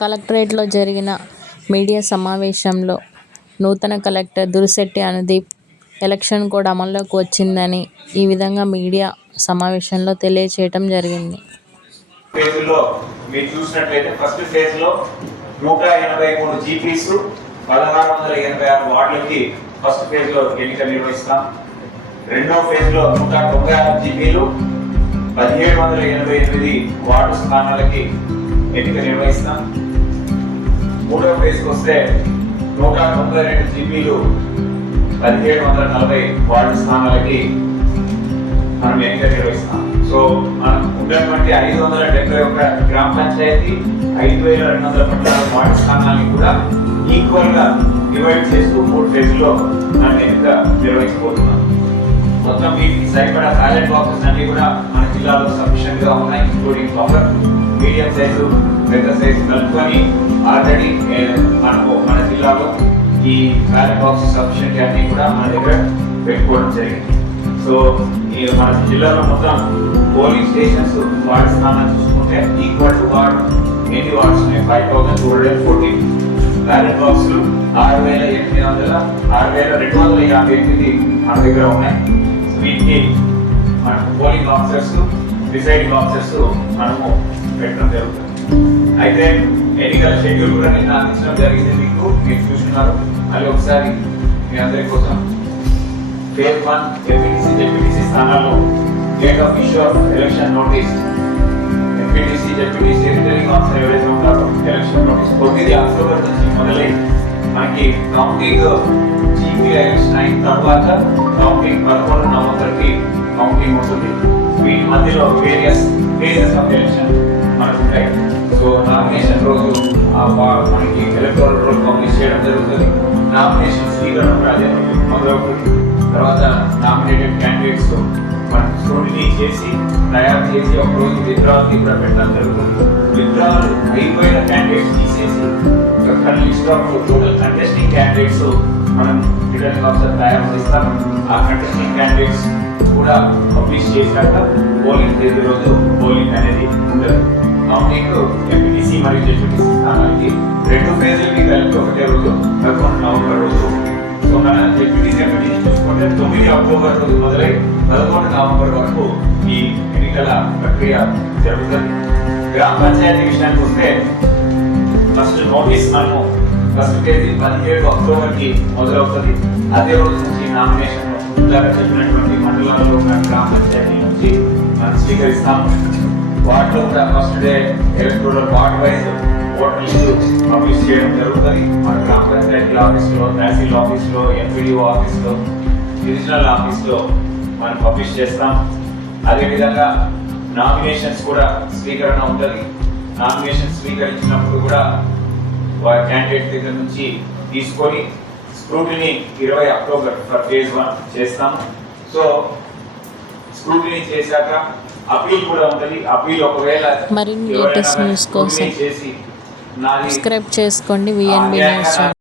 కలెక్టరేట్లో జరిగిన మీడియా సమావేశంలో నూతన collector Durishetti Anudeep election code అమల్లోకి వచ్చిందని ఈ విధంగా మీడియా సమావేశంలో తెలియచేయటం జరిగింది. ఫేజ్లో మీరు చూసినట్లయితే ఫస్ట్ ఫేజ్లో నూట ఎనభై మూడు జీపీస్ పదహారు వందల ఎనభై ఆరు వార్డులకి ఫస్ట్ ఫేజ్లో ఎన్నిక నిర్వహిస్తాం. రెండో ఫేజ్లో నూట తొంభై ఆరు జీపీలు పదిహేడు వందల ఎనభై ఎనిమిది వార్డు స్థానాలకి ఎన్నిక నిర్వహిస్తాం. మూడో ఫేజ్కి వస్తే నూట తొంభై రెండు జీబీలు పదిహేడు వందల నలభై వార్డు స్థానాలకి మనం ఎన్నిక నిర్వహిస్తాం. సో మనం ఉన్నటువంటి ఐదు వందల డెబ్బై ఒక గ్రామ పంచాయతీ ఐదు వేల రెండు వందల పద్నాలుగు వార్డు స్థానాలని కూడా ఈక్వల్గా డివైడ్ చేస్తూ మూడు ఫేజ్లో మనం ఎన్నిక నిర్వహించబోతున్నాం. మొత్తం మీ సరిపడా టాయిలెట్ బాక్సెస్ అన్ని కూడా మన జిల్లాలో సఫిషియెంట్గా ఉన్నాయి ఇంక్లూడింగ్ పవర్ మీడియం సైజు పెద్ద సైజు కలుపుకొని ఆల్రెడీ మనకు మన జిల్లాలో ఈ టాయిలెట్ బాక్సెస్ సఫిషియెంట్ అన్ని కూడా మన దగ్గర పెట్టుకోవడం జరిగింది. సో ఈ మన జిల్లాలో మొత్తం పోలింగ్ స్టేషన్స్ వార్డు స్థానాలు చూసుకుంటే ఈక్వల్ టు వార్డ్ ఎన్ని వార్డ్స్ ఉన్నాయి? Five thousand two hundred fourteen ballot బాక్సులు ఆరు వేల ఎనిమిది వందల ఆరు వేల రెండు వందల యాభై ఎనిమిది మన దగ్గర ఉన్నాయి. వీటికి మనకు పోలింగ్ ఆఫీసర్స్ డిసైడింగ్ ఆఫీసర్స్ మనము పెట్టడం జరుగుతుంది. అయితే ఎన్నికల షెడ్యూల్ కూడా నేను అందించడం జరిగింది మీకు మీరు చూస్తున్నారు. మళ్ళీ ఒకసారి మీ అందరి కోసం ఫేజ్ వన్ ఎంపీటీసీ జెడ్పీటీసీ స్థానాల్లో date of issue of election notice MPTC ZPTC returning officer ఎవరైతే ఉంటారో ఎలక్షన్ నోటీస్ తొమ్మిది అక్టోబర్ నుంచి మొదలై మనకి కౌంటింగ్ జీపీ ఎలక్షన్ అయిన తర్వాత కౌంటింగ్ పదకొండు నవంబర్కి కౌంటింగ్ ఉంటుంది. వీటి మధ్యలో వేరియస్ ఫేజెస్ ఆఫ్ ఎలక్షన్ మనకు ఉంటాయి సో నామినేషన్ రోజు మనకి ఎలక్ట్రల్ రోల్ పబ్లిష్ చేయడం జరుగుతుంది. నామినేషన్ స్వీకరణ అదే మొదలవుతుంది. తర్వాత నామినేటెడ్ క్యాండిడేట్స్ మనం స్క్రూటినీ చేసి తయారు చేసి ఒక రోజు విత్డ్రాల్ కూడా పెట్టడం జరుగుతుంది. విత్డ్రాల్ అయిపోయిన క్యాండిడేట్స్ తీసేసి ఒక list of total contesting candidates మనం రిటర్నింగ్ ఆఫీసర్ తయారు చేస్తాం ఆ కంటెస్టింగ్ క్యాండిడేట్స్ కూడా పబ్లిష్ చేశాక పోలింగ్ తేదీ రోజు పోలింగ్ అనేది ఉండదు కౌంటింగ్ ఎంపీటీసీ మరియు జెడ్పీటీసీ స్థానానికి రెండు ఫేజులకి కలిపి ఒకటే రోజు పదకొండు నవంబర్ రోజు. సో మన జెడ్పీటీసీ ఎంపీటీసీ చూసుకుంటే తొమ్మిది అక్టోబర్ రోజు మొదలై పదకొండు నవంబర్ వరకు ఈ ఎన్నికల ప్రక్రియ జరుగుతుంది. గ్రామ పంచాయతీ విషయానికి వస్తే ఫస్ట్ నోటీస్ మనము ఫస్ట్ తేదీ పదిహేడు అక్టోబర్కి మొదలవుతుంది. అదే రోజు నుంచి నామినేషన్ ఇందాక చెప్పినటువంటి మండలాల్లో ఉన్న గ్రామ పంచాయతీ నుంచి మనం స్వీకరిస్తాము. వాటిలో కూడా first day electoral ward wise voter list publish చేయడం జరుగుతుంది. మన గ్రామ పంచాయతీ ఆఫీస్లో తహసీల్ ఆఫీస్లో ఎంపీడీఓ ఆఫీస్లో డివిజనల్ ఆఫీస్లో మనం పబ్లిష్ చేస్తాం. అదేవిధంగా నామినేషన్స్ కూడా స్వీకరణ ఉంటుంది. నామినేషన్ స్వీకరించినప్పుడు కూడా వారి క్యాండిడేట్ దగ్గర నుంచి తీసుకొని స్క్రూటినీ ఇరవై అక్టోబర్ ఫర్ ఫేజ్ వన్ చేస్తాము. సో స్క్రూటినీ చేశాక అపీల్ కూడా ఉంటుంది. అపీల్ ఒకవేళ మరిన్ని latest news కోసం చేసి సబ్స్క్రైబ్ చేసుకోండి. VNB news